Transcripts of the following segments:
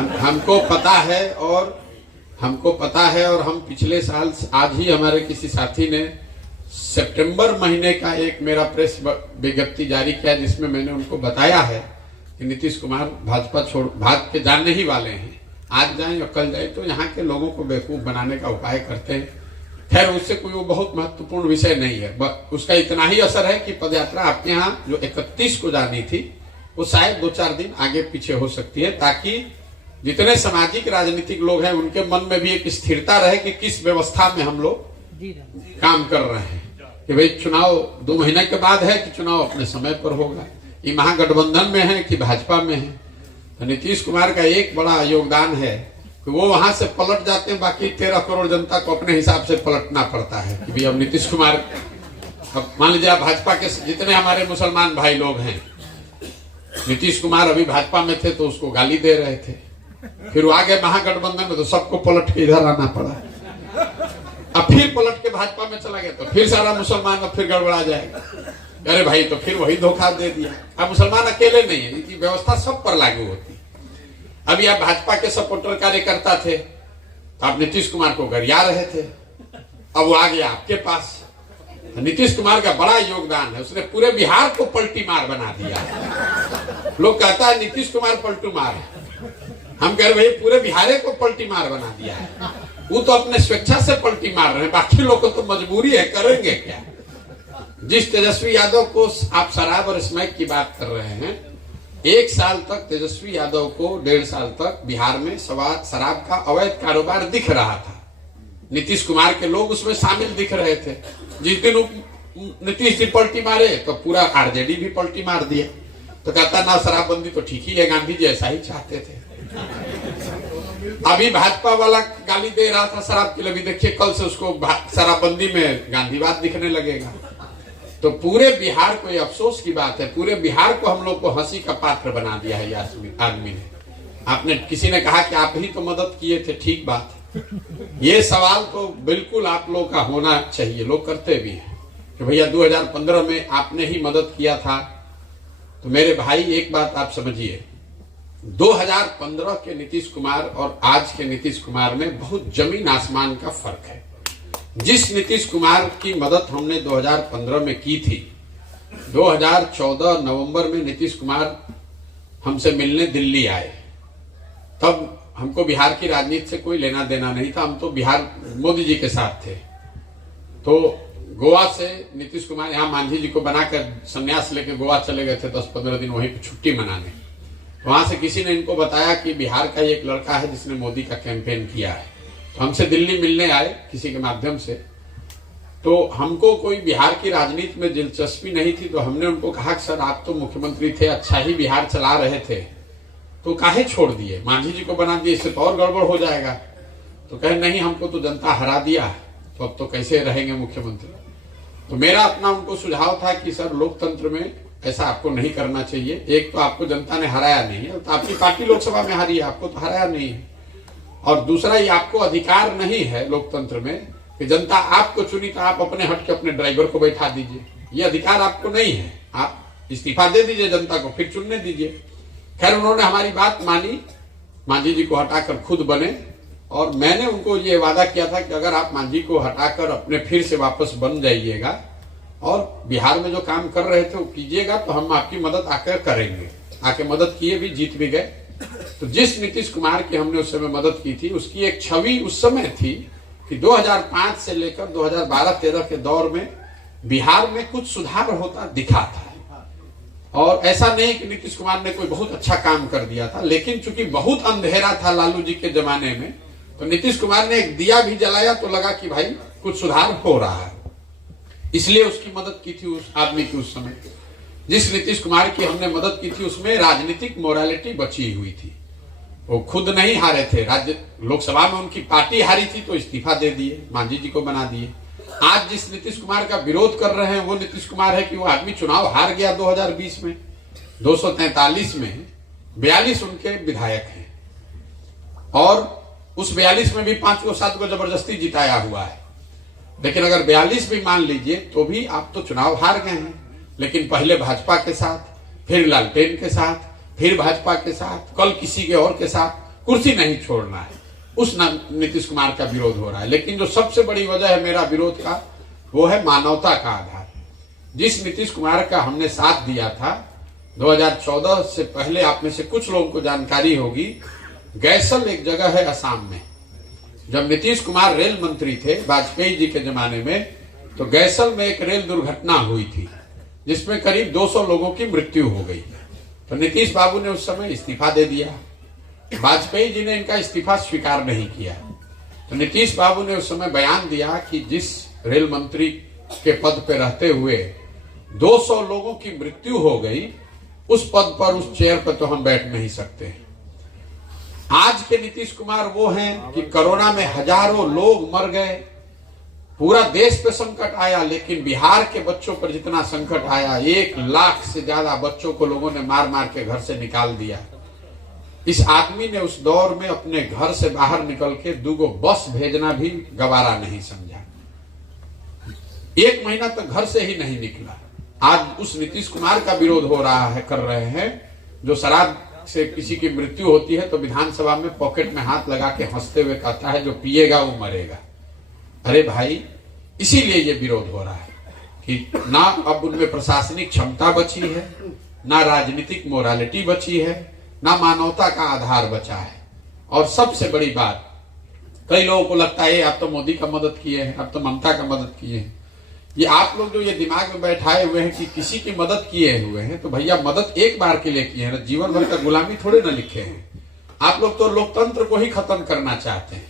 हमको पता है और हम पिछले साल आज ही हमारे किसी साथी ने सितंबर महीने का एक मेरा प्रेस विज्ञप्ति जारी किया जिसमें मैंने उनको बताया है कि नीतीश कुमार भाजपा भाग के जाने ही वाले हैं। आज जाएं या कल जाएं, तो यहाँ के लोगों को बेवकूफ बनाने का उपाय करते हैं। खैर, उससे कोई वो बहुत महत्वपूर्ण विषय नहीं है। उसका इतना ही असर है कि पदयात्रा आपके यहाँ जो 31 को जानी थी वो शायद 2-4 दिन आगे पीछे हो सकती है, ताकि जितने सामाजिक राजनीतिक लोग हैं उनके मन में भी एक स्थिरता रहे कि किस व्यवस्था में हम लोग काम कर रहे हैं। कि भाई चुनाव 2 महीने के बाद है कि चुनाव अपने समय पर होगा, ये महागठबंधन में है कि भाजपा में है। तो नीतीश कुमार का एक बड़ा योगदान है कि वो वहां से पलट जाते हैं, बाकी 13 करोड़ जनता को अपने हिसाब से पलटना पड़ता है कि भाई अब नीतीश कुमार, अब मान लीजिए भाजपा के जितने हमारे मुसलमान भाई लोग हैं, नीतीश कुमार अभी भाजपा में थे तो उसको गाली दे रहे थे, फिर वो आ गए महागठबंधन में तो सबको पलट के इधर आना पड़ा। अब फिर पलट के भाजपा में चला गया तो फिर सारा मुसलमान अब फिर गड़बड़ा जाएगा। अरे भाई, तो फिर वही धोखा दे दिया। अब मुसलमान अकेले नहीं है, इसकी व्यवस्था सब पर लागू होती। अभी आप भाजपा के सपोर्टर कार्यकर्ता थे तो आप नीतीश कुमार को गरिया रहे थे, अब वो आ गया आपके पास। तो नीतीश कुमार का बड़ा योगदान है, उसने पूरे बिहार को पलटी मार बना दिया। लोग कहता है नीतीश कुमार पलटू मार है, हम कह रहे भाई पूरे बिहार को पलटी मार बना दिया है। वो तो अपने स्वेच्छा से पलटी मार रहे हैं, बाकी लोग को तो मजबूरी है, करेंगे क्या। जिस तेजस्वी यादव को आप शराब और स्मैक की बात कर रहे हैं, 1 साल तक तेजस्वी यादव को 1.5 साल तक बिहार में शराब का अवैध कारोबार दिख रहा था। नीतीश कुमार के लोग उसमें शामिल दिख रहे थे। जिस दिन नीतीश जी पलटी मारे तो पूरा आरजेडी भी पलटी मार दिया। तो कहता ना शराबबंदी तो ठीक ही है, गांधी जी ऐसा ही चाहते थे। अभी भाजपा वाला गाली दे रहा था शराब के लिए, भी देखिए कल से उसको शराबबंदी में गांधीवाद दिखने लगेगा। तो पूरे बिहार को ये अफसोस की बात है, पूरे बिहार को हम लोग को हंसी का पात्र बना दिया है ये आदमी ने। आपने किसी ने कहा कि आप ही तो मदद किए थे, ठीक बात। ये सवाल तो बिल्कुल आप लोग का होना चाहिए, लोग करते भी हैं कि भैया 2015 में आपने ही मदद किया था। तो मेरे भाई एक बात आप समझिए, 2015 के नीतीश कुमार और आज के नीतीश कुमार में बहुत जमीन आसमान का फर्क है। जिस नीतीश कुमार की मदद हमने 2015 में की थी, 2014 नवंबर में नीतीश कुमार हमसे मिलने दिल्ली आए। तब हमको बिहार की राजनीति से कोई लेना देना नहीं था, हम तो बिहार मोदी जी के साथ थे। तो गोवा से नीतीश कुमार यहाँ मांझी जी को बनाकर संन्यास लेके गोवा चले गए थे 10-15 दिन वहीं पे छुट्टी मनाने। तो वहां से किसी ने इनको बताया कि बिहार का एक लड़का है जिसने मोदी का कैंपेन किया है। तो हमसे दिल्ली मिलने आए किसी के माध्यम से। तो हमको कोई बिहार की राजनीति में दिलचस्पी नहीं थी। तो हमने उनको कहा कि सर आप तो मुख्यमंत्री थे, अच्छा ही बिहार चला रहे थे, तो काहे छोड़ दिए, मांझी जी को बना दिए, इससे तो और गड़बड़ हो जाएगा। तो कहे नहीं, हमको तो जनता हरा दिया, तो अब तो कैसे रहेंगे मुख्यमंत्री। तो मेरा अपना उनको सुझाव था कि सर लोकतंत्र में ऐसा आपको नहीं करना चाहिए। एक तो आपको जनता ने हराया नहीं है, तो आपकी पार्टी लोकसभा में हारी है, आपको तो हराया नहीं है। और दूसरा, ये आपको अधिकार नहीं है लोकतंत्र में कि जनता आपको चुनी तो आप अपने हट के अपने ड्राइवर को बैठा दीजिए, ये अधिकार आपको नहीं है। आप इस्तीफा दे दीजिए जनता को, फिर चुनने दीजिए। खैर उन्होंने हमारी बात मानी, मांझी जी को हटाकर खुद बने। और मैंने उनको ये वादा किया था कि अगर आप मांझी को हटाकर अपने फिर से वापस बन जाइएगा और बिहार में जो काम कर रहे थे वो कीजिएगा, तो हम आपकी मदद आकर करेंगे। आके मदद किए भी, जीत भी गए। तो जिस नीतीश कुमार की हमने उस समय मदद की थी, उसकी एक छवि उस समय थी कि 2005 से लेकर 2012-13 के दौर में बिहार में कुछ सुधार होता दिखा था। और ऐसा नहीं कि नीतीश कुमार ने कोई बहुत अच्छा काम कर दिया था, लेकिन चूंकि बहुत अंधेरा था लालू जी के जमाने में, तो नीतीश कुमार ने एक दिया भी जलाया तो लगा कि भाई कुछ सुधार हो रहा है, इसलिए उसकी मदद की थी उस आदमी की। उस समय जिस नीतीश कुमार की हमने मदद की थी उसमें राजनीतिक मोरालिटी बची हुई थी। वो खुद नहीं हारे थे, राज्य लोकसभा में उनकी पार्टी हारी थी तो इस्तीफा दे दिए, मांझी जी को बना दिए। आज जिस नीतीश कुमार का विरोध कर रहे हैं वो नीतीश कुमार है कि वो आदमी चुनाव हार गया 2020 में, 243 में 42 उनके विधायक हैं और उस 42 में भी 5 को 7 को जबरदस्ती जिताया हुआ है। लेकिन अगर 42 भी मान लीजिए तो भी आप तो चुनाव हार गए हैं। लेकिन पहले भाजपा के साथ, फिर लालटेन के साथ, फिर भाजपा के साथ, कल किसी के और के साथ, कुर्सी नहीं छोड़ना है, उस नीतीश कुमार का विरोध हो रहा है। लेकिन जो सबसे बड़ी वजह है मेरा विरोध का, वो है मानवता का आधार। जिस नीतीश कुमार का हमने साथ दिया था 2014 से पहले, आप में से कुछ लोगों को जानकारी होगी, गैसल एक जगह है असम में। जब नीतीश कुमार रेल मंत्री थे वाजपेयी जी के जमाने में, तो गैसल में एक रेल दुर्घटना हुई थी जिसमें करीब 200 लोगों की मृत्यु हो गई। तो नीतीश बाबू ने उस समय इस्तीफा दे दिया। वाजपेयी जी ने इनका इस्तीफा स्वीकार नहीं किया। तो नीतीश बाबू ने उस समय बयान दिया कि जिस रेल मंत्री के पद पे रहते हुए 200 लोगों की मृत्यु हो गई, उस पद पर, उस चेयर पर तो हम बैठ नहीं सकते। आज के नीतीश कुमार वो हैं कि कोरोना में हजारों लोग मर गए, पूरा देश पे संकट आया, लेकिन बिहार के बच्चों पर जितना संकट आया, 1 लाख से ज्यादा बच्चों को लोगों ने मार मार के घर से निकाल दिया। इस आदमी ने उस दौर में अपने घर से बाहर निकल के 2 बस भेजना भी गवारा नहीं समझा। 1 महीना तक घर से ही नहीं निकला। आज उस नीतीश कुमार का विरोध हो रहा है, कर रहे हैं, जो शराब से किसी की मृत्यु होती है तो विधानसभा में पॉकेट में हाथ लगा के हंसते हुए कहता है जो पिएगा वो मरेगा। अरे भाई, इसीलिए ये विरोध हो रहा है कि ना अब उनमें प्रशासनिक क्षमता बची है, ना राजनीतिक मोरालिटी बची है, ना मानवता का आधार बचा है। और सबसे बड़ी बात, कई लोगों को लगता है आप तो मोदी का मदद किए हैं, आप तो ममता का मदद किए हैं। ये आप लोग जो ये दिमाग में बैठाए हुए हैं कि किसी की मदद किए हुए हैं, तो भैया मदद एक बार के लिए किए हैं ना, जीवन भर का गुलामी थोड़े ना लिखे हैं। आप लोग तो लोकतंत्र को ही खत्म करना चाहते हैं।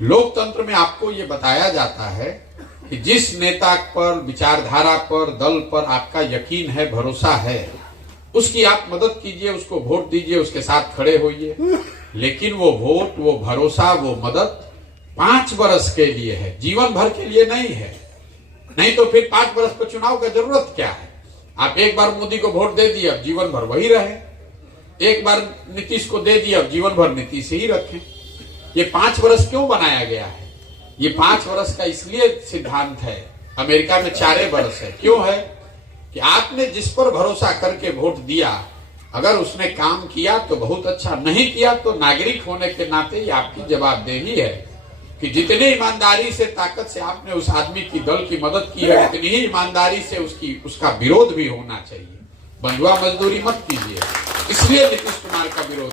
लोकतंत्र में आपको ये बताया जाता है कि जिस नेता पर, विचारधारा पर, दल पर आपका यकीन है, भरोसा है, उसकी आप मदद कीजिए, उसको वोट दीजिए, उसके साथ खड़े होइए। लेकिन वो वोट, वो भरोसा, वो मदद 5 वर्ष के लिए है, जीवन भर के लिए नहीं है। नहीं तो फिर 5 वर्ष पर चुनाव का जरूरत क्या है? आप एक बार मोदी को वोट दे दिए, अब जीवन भर वही रहे। एक बार नीतीश को दे दिए, अब जीवन भर नीतीश ही रखें। ये 5 वर्ष क्यों बनाया गया है? ये 5 वर्ष का इसलिए सिद्धांत है, अमेरिका में 4 वर्ष है। क्यों है? कि आपने जिस पर भरोसा करके वोट दिया, अगर उसने काम किया तो बहुत अच्छा, नहीं किया तो नागरिक होने के नाते ये आपकी जवाबदेही है कि जितनी ईमानदारी से, ताकत से आपने उस आदमी की, दल की मदद की है, उतनी ही ईमानदारी से उसका विरोध भी होना चाहिए। बंधुआ मजदूरी मत कीजिए। इसलिए नीतीश कुमार का विरोध